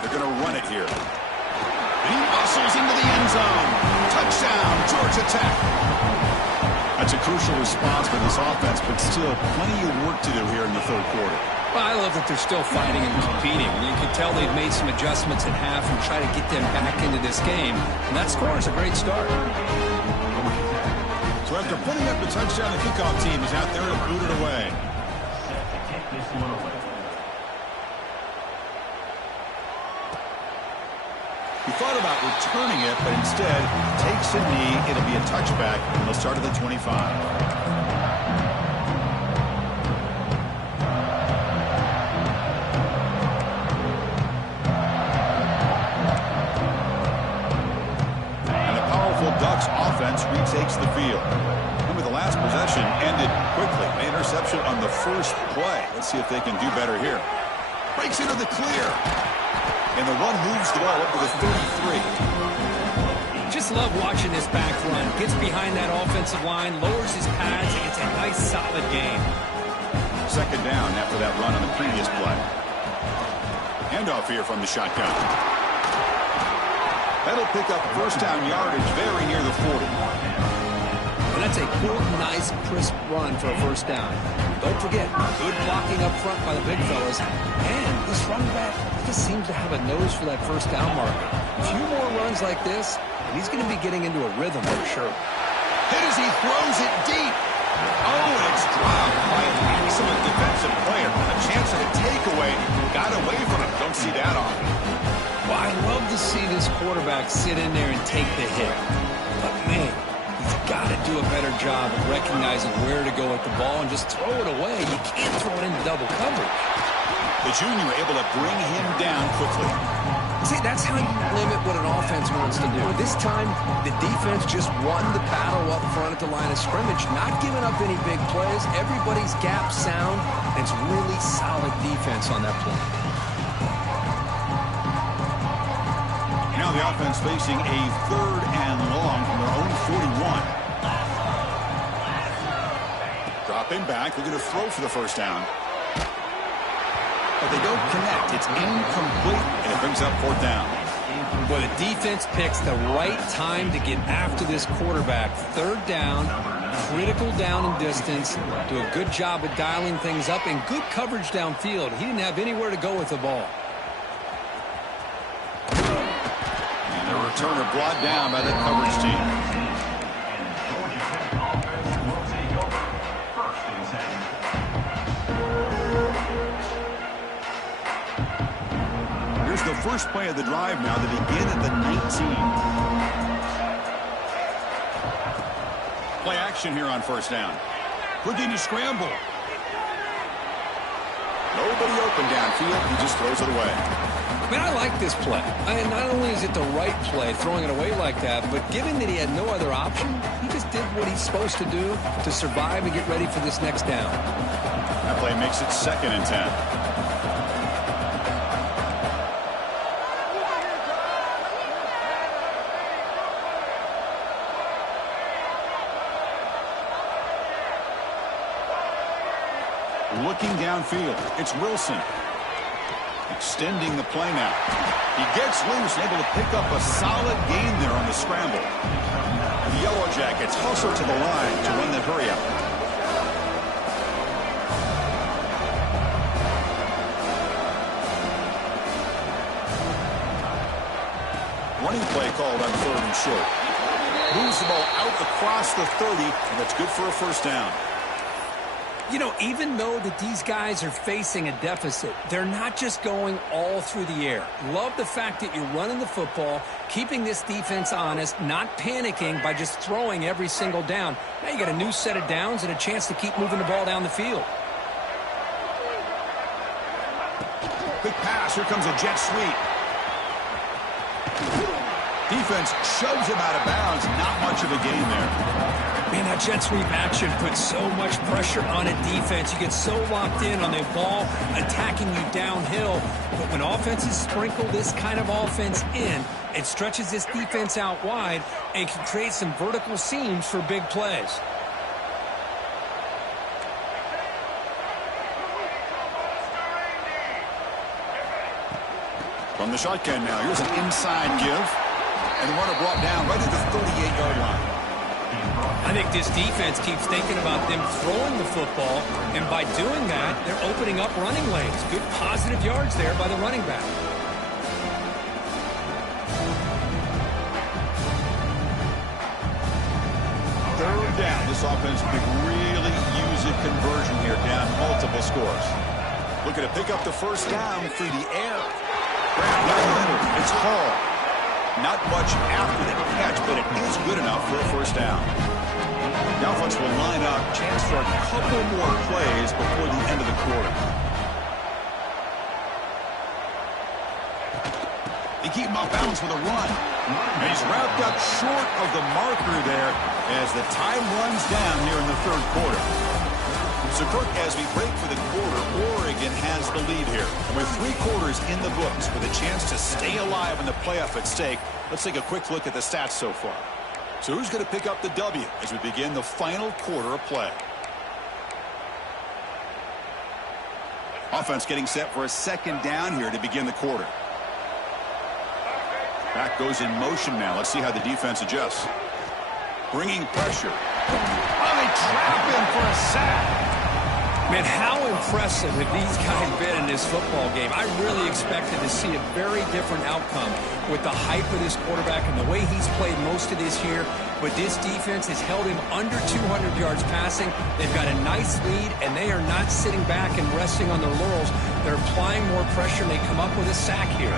They're going to run it here. And he muscles into the end zone. Touchdown, Georgia Tech. That's a crucial response for this offense, but still plenty of work to do here in the 3rd quarter. Well, I love that they're still fighting and competing. You can tell they've made some adjustments at half and try to get them back into this game. And that score is a great start. So after putting up the touchdown, the kickoff team is out there to boot it away. He thought about returning it, but instead takes a knee. It'll be a touchback, and they'll start at the 25. Ducks offense retakes the field. Remember, the last possession ended quickly. An interception on the first play. Let's see if they can do better here. Breaks into the clear. And the run moves the ball up to the 33. Just love watching this back run. Gets behind that offensive line, lowers his pads, and it's a nice, solid game. 2nd down after that run on the previous play. Handoff here from the shotgun. That'll pick up first down yardage very near the 40. And that's a good, nice, crisp run for a first down. Don't forget, good blocking up front by the big fellas. And this running back just seems to have a nose for that first down marker. A few more runs like this, and he's going to be getting into a rhythm for sure. Hit as he throws it deep. Oh, and it's dropped by an excellent defensive player. A chance at a takeaway. Got away from it. Don't see that often. Well, I love to see this quarterback sit in there and take the hit. But, man, he's got to do a better job of recognizing where to go with the ball and just throw it away. You can't throw it into double coverage. The junior able to bring him down quickly. See, that's how you limit what an offense wants to do. This time, the defense just won the battle up front at the line of scrimmage, not giving up any big plays. Everybody's gap sound, and it's really solid defense on that play. Now the offense facing a 3rd and long from their own 41. Dropping back, looking to throw for the first down. But they don't connect. It's incomplete, and it brings up 4th down. Well, the defense picks the right time to get after this quarterback. 3rd down, critical down and distance. Do a good job of dialing things up, and good coverage downfield. He didn't have anywhere to go with the ball. And a returner brought down by the coverage team. The first play of the drive now to begin at the 19. Play action here on first down. Looking to scramble. Nobody open downfield. He just throws it away. Man, I like this play. Not only is it the right play, throwing it away like that, but given that he had no other option, he just did what he's supposed to do to survive and get ready for this next down. That play makes it 2nd and 10. Looking downfield, it's Wilson. Extending the play now. He gets loose, able to pick up a solid gain there on the scramble. The Yellow Jackets hustle to the line to run the hurry up. Running play called on 3rd and short. Moves the ball out across the 30, and that's good for a first down. You know, even though that these guys are facing a deficit, they're not just going all through the air. Love the fact that you're running the football, keeping this defense honest, not panicking by just throwing every single down. Now you got a new set of downs and a chance to keep moving the ball down the field. Quick pass. Here comes a jet sweep. Defense shoves him out of bounds. Not much of a gain there. Man, that jet sweep action puts so much pressure on a defense. You get so locked in on the ball attacking you downhill. But when offenses sprinkle this kind of offense in, it stretches this defense out wide and can create some vertical seams for big plays. From the shotgun now, here's an inside give. And the runner brought down right at the 38-yard line. I think this defense keeps thinking about them throwing the football, and by doing that, they're opening up running lanes. Good positive yards there by the running back. Third down. This offense could really use a conversion here, down multiple scores. Looking to pick up the first down through the air. Grabbed by Leonard. It's Hall. Not much after the catch, but it is good enough for a first down. The offense will line up. Chance for a couple more plays before the end of the quarter. They keep him off balance with a run. And he's wrapped up short of the marker there as the time runs down here in the 3rd quarter. So, Kirk, as we break for the quarter, Oregon has the lead here. And with 3 quarters in the books with a chance to stay alive in the playoff at stake, let's take a quick look at the stats so far. So who's going to pick up the W as we begin the final quarter of play? Offense getting set for a 2nd down here to begin the quarter. Back goes in motion now. Let's see how the defense adjusts. Bringing pressure. Oh, they trap him for a sack. Man, how impressive have these guys been in this football game? I really expected to see a very different outcome with the hype of this quarterback and the way he's played most of this year. But this defense has held him under 200 yards passing. They've got a nice lead, and they are not sitting back and resting on their laurels. They're applying more pressure, and they come up with a sack here.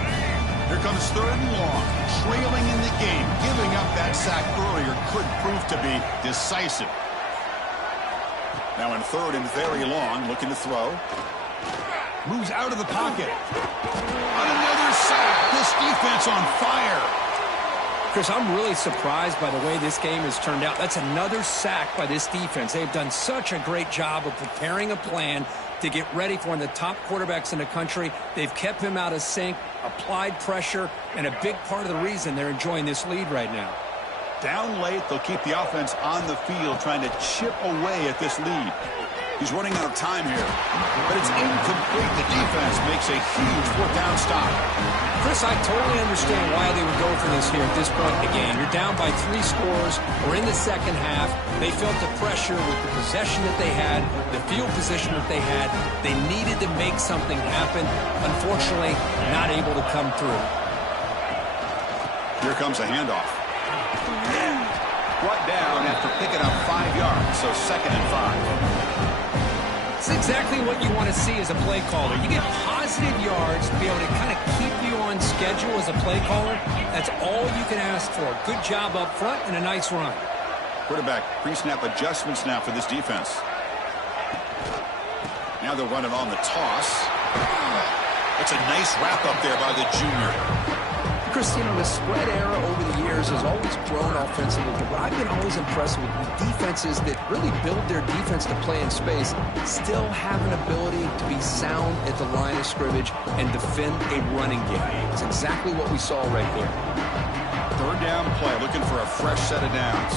Here comes 3rd and long. Trailing in the game. Giving up that sack earlier could prove to be decisive. Now in 3rd and very long, looking to throw. Moves out of the pocket. On another sack. This defense on fire. Chris, I'm really surprised by the way this game has turned out. That's another sack by this defense. They've done such a great job of preparing a plan to get ready for one of the top quarterbacks in the country. They've kept him out of sync, applied pressure, and a big part of the reason they're enjoying this lead right now. Down late, they'll keep the offense on the field, trying to chip away at this lead. He's running out of time here, but it's incomplete. The defense makes a huge 4th down stop. Chris, I totally understand why they would go for this here at this point in the game. You're down by 3 scores. We're in the second half. They felt the pressure with the possession that they had, the field position that they had. They needed to make something happen. Unfortunately, not able to come through. Here comes a handoff. Brought down after picking up 5 yards, so 2nd and 5. It's exactly what you want to see as a play caller. You get positive yards to be able to kind of keep you on schedule as a play caller. That's all you can ask for. Good job up front and a nice run. Quarterback pre-snap adjustments now for this defense. Now they'll run it on the toss. That's a nice wrap up there by the junior. Chris, you know, the spread era over the years has always grown offensively, but what I've been always impressed with defenses that really build their defense to play in space still have an ability to be sound at the line of scrimmage and defend a running game. It's exactly what we saw right there. 3rd down play, looking for a fresh set of downs.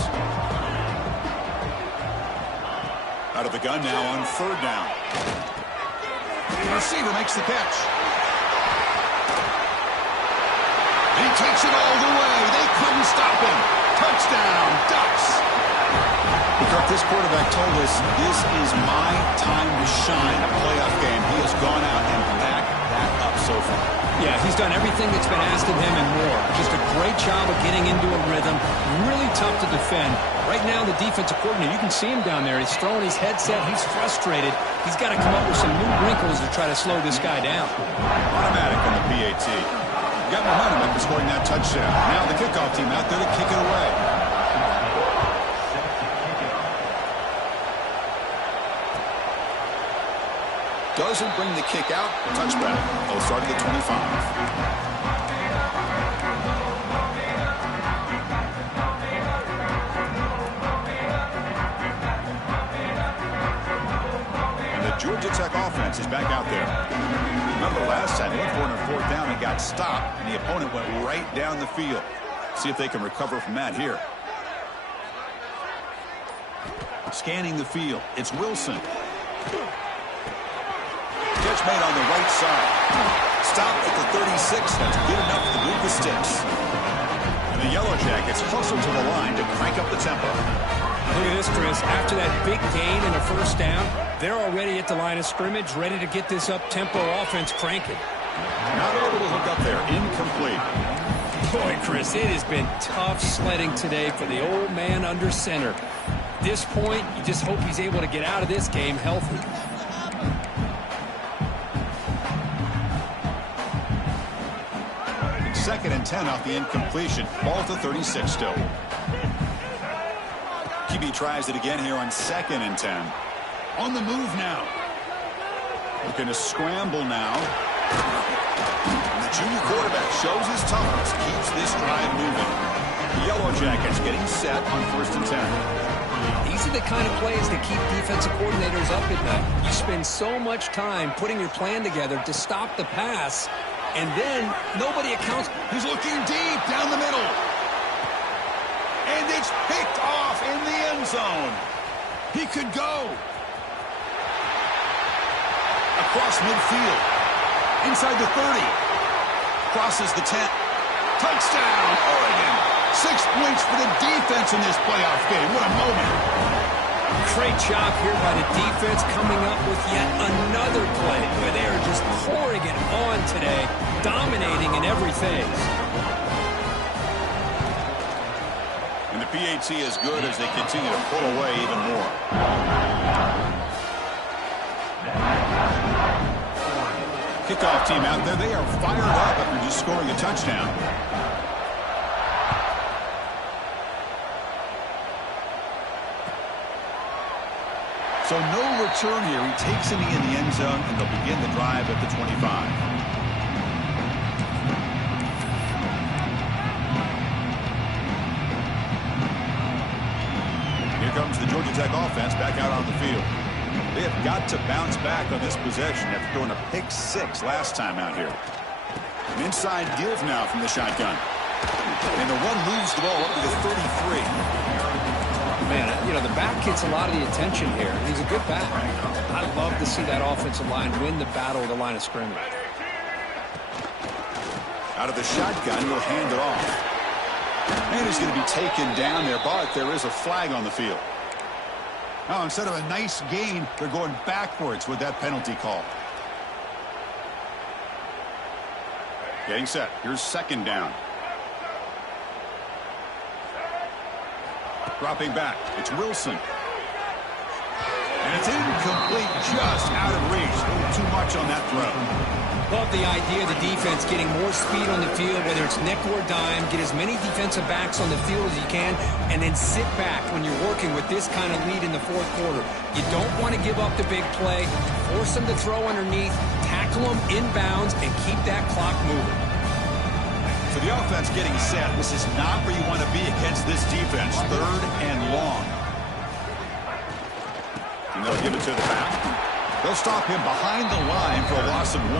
Out of the gun now on 3rd down. The receiver makes the catch. He takes it all the way. They couldn't stop him. Touchdown, Ducks. Kirk, this quarterback told us this is my time to shine. A playoff game. He has gone out and backed that up so far. Yeah, he's done everything that's been asked of him and more. Just a great job of getting into a rhythm. Really tough to defend. Right now, the defensive coordinator, you can see him down there. He's throwing his headset. He's frustrated. He's got to come up with some new wrinkles to try to slow this guy down. Automatic on the PAT. Got momentum after scoring that touchdown. Now the kickoff team out there to kick it away. Doesn't bring the kick out. Touchback. They'll start at the 25. Georgia Tech offense is back out there. Remember last time, they went for it on 4th down and got stopped, and the opponent went right down the field. See if they can recover from that here. Scanning the field, it's Wilson. Catch made on the right side. Stopped at the 36. That's good enough to move the sticks. And the Yellow Jackets hustle to the line to crank up the tempo. Look at this, Chris. After that big gain and a 1st down, they're already at the line of scrimmage, ready to get this up-tempo offense cranking. Not able to hook up there. Incomplete. Boy, Chris, it has been tough sledding today for the old man under center. At this point, you just hope he's able to get out of this game healthy. Second and 10 off the incompletion. Ball to 36 still. QB tries it again here on 2nd and 10. On the move now. Looking to scramble now. And the junior quarterback shows his toughness, keeps this drive moving. The Yellow Jackets getting set on 1st and 10. These are the kind of plays that keep defensive coordinators up at night. You spend so much time putting your plan together to stop the pass, and then nobody accounts. He's looking deep down the middle. And it's picked off in the end zone. He could go. Across midfield. Inside the 30. Crosses the 10. Touchdown, Oregon. 6 points for the defense in this playoff game. What a moment. Great job here by the defense coming up with yet another play where they are just pouring it on today, dominating in every phase. And the PAT is good as they continue to pull away even more. Kickoff team out there. They are fired up after just scoring a touchdown. So no return here. He takes it in the end zone, and they'll begin the drive at the 25. Here comes the Georgia Tech offense back out on the field. They have got to bounce back on this possession after throwing a pick 6 last time out here. An inside give now from the shotgun. And the run moves the ball up to the 33. Man, you know, the back gets a lot of the attention here. He's a good back. I love to see that offensive line win the battle of the line of scrimmage. Out of the shotgun, he'll hand it off. And he's going to be taken down there, but there is a flag on the field. Now, instead of a nice gain, they're going backwards with that penalty call. Getting set. Here's second down. Dropping back. It's Wilson. And it's incomplete, just out of reach. A little too much on that throw. Love the idea of the defense getting more speed on the field, whether it's nickel or dime, get as many defensive backs on the field as you can, and then sit back when you're working with this kind of lead in the fourth quarter. You don't want to give up the big play, force them to throw underneath, tackle them inbounds, and keep that clock moving. For the offense getting set, this is not where you want to be against this defense. Third and long. And they'll give it to the back. They'll stop him behind the line for a loss of 1.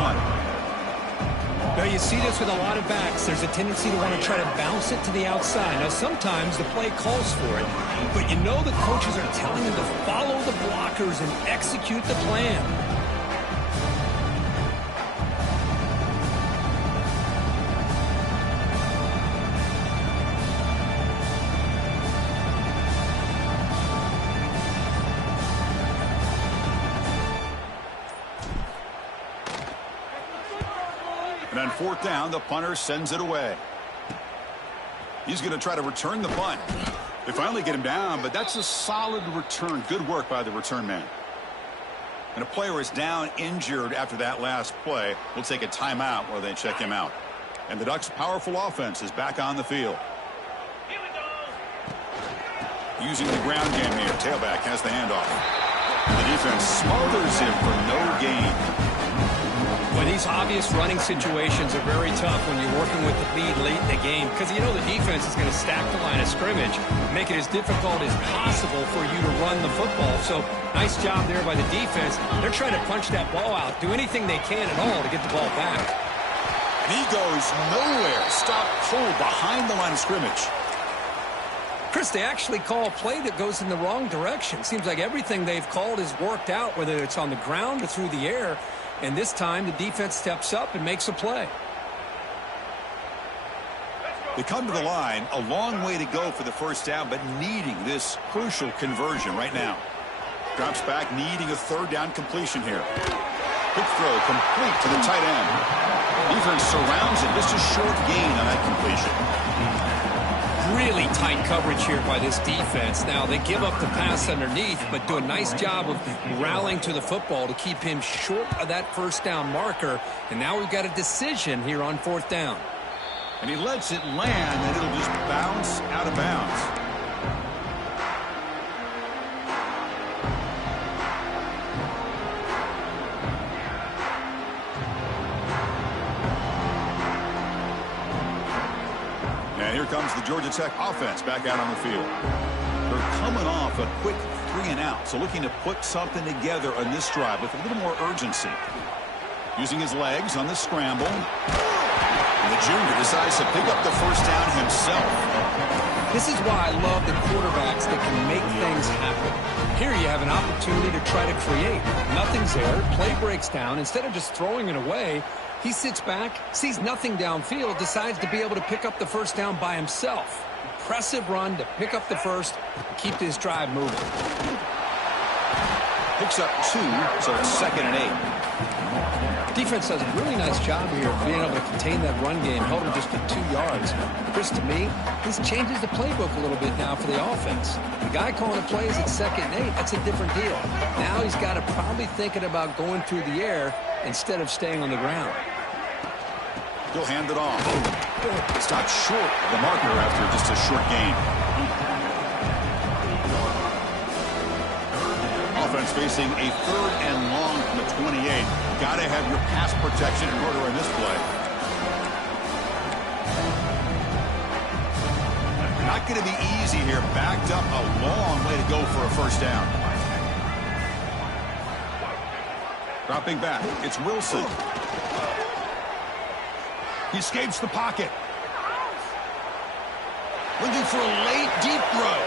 Now, you see this with a lot of backs. There's a tendency to want to try to bounce it to the outside. Now, sometimes the play calls for it, but you know the coaches are telling them to follow the blockers and execute the plan. And on fourth down, the punter sends it away. He's going to try to return the punt. They finally get him down, but that's a solid return. Good work by the return man. And a player is down injured after that last play. We'll take a timeout while they check him out. And the Ducks' powerful offense is back on the field. Using the ground game here. Tailback has the handoff. The defense smothers him for no gain. Well, these obvious running situations are very tough when you're working with the lead late in the game, because you know the defense is going to stack the line of scrimmage, make it as difficult as possible for you to run the football. So nice job there by the defense. They're trying to punch that ball out, do anything they can at all to get the ball back. And he goes nowhere. Stop cold behind the line of scrimmage. Chris, they actually call a play that goes in the wrong direction. Seems like everything they've called has worked out, whether it's on the ground or through the air. And this time, the defense steps up and makes a play. They come to the line, a long way to go for the first down, but needing this crucial conversion right now. Drops back, needing a third down completion here. Quick throw, complete to the tight end. Defense surrounds it, just a short gain on that completion. Really tight coverage here by this defense. Now, they give up the pass underneath, but do a nice job of rallying to the football to keep him short of that first down marker. And now we've got a decision here on fourth down. And he lets it land, and it'll just bounce out of bounds. And here comes the Georgia Tech offense back out on the field. They're coming off a quick 3-and-out, so looking to put something together on this drive with a little more urgency. Using his legs on the scramble. And the junior decides to pick up the first down himself. This is why I love the quarterbacks that can make things happen. Here you have an opportunity to try to create. Nothing's there. Play breaks down. Instead of just throwing it away, he sits back, sees nothing downfield, decides to be able to pick up the first down by himself. Impressive run to pick up the first, keep this drive moving. Picks up 2, so it's 2nd and 8. Defense does a really nice job here of being able to contain that run game, held him just to 2 yards. Chris, to me, this changes the playbook a little bit now for the offense. The guy calling the plays at 2nd and 8, that's a different deal. Now he's got to probably thinking about going through the air instead of staying on the ground. He'll hand it off. Stopped short of the marker after just a short gain. Offense facing a 3rd and long from the 28. Got to have your pass protection in order in this play. Not going to be easy here. Backed up a long way to go for a first down. Dropping back, it's Wilson. He escapes the pocket. Looking for a late, deep throw.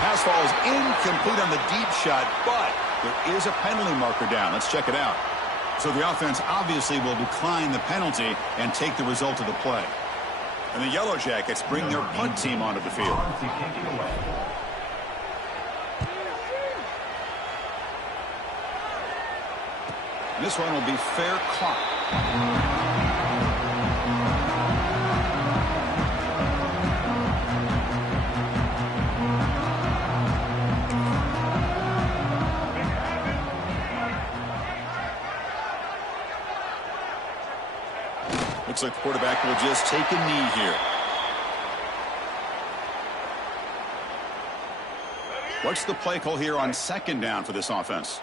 Pass falls incomplete on the deep shot, but there is a penalty marker down. Let's check it out. So the offense obviously will decline the penalty and take the result of the play. And the Yellow Jackets bring their punt team onto the field. And this one will be fair caught. Looks like the quarterback will just take a knee here. What's the play call here on 2nd down for this offense?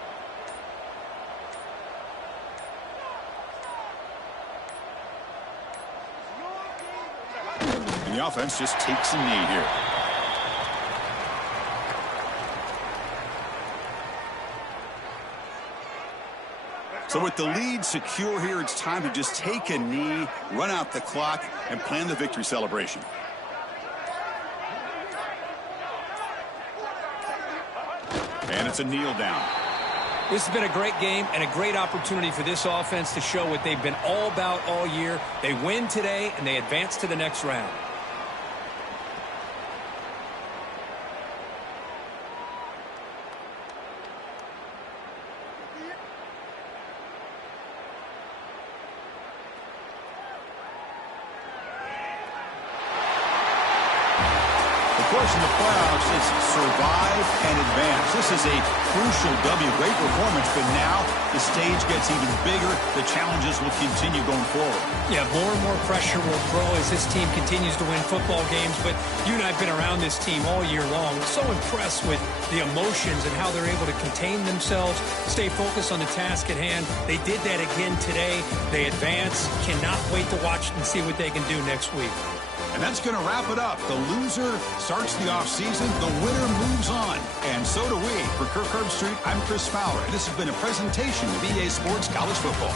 And the offense just takes a knee here. So with the lead secure here, it's time to just take a knee, run out the clock, and plan the victory celebration. And it's a kneel down. This has been a great game and a great opportunity for this offense to show what they've been all about all year. They win today, and they advance to the next round. Of course, in the playoffs, it's survive and advance. This is a crucial W. Great performance, but now the stage gets even bigger. The challenges will continue going forward. Yeah, more and more pressure will grow as this team continues to win football games, but you and I have been around this team all year long. So impressed with the emotions and how they're able to contain themselves, stay focused on the task at hand. They did that again today. They advance. Cannot wait to watch and see what they can do next week. And that's going to wrap it up. The loser starts the offseason. The winner moves on. And so do we. For Kirk Herbstreit, I'm Chris Fowler. And this has been a presentation of EA Sports College Football.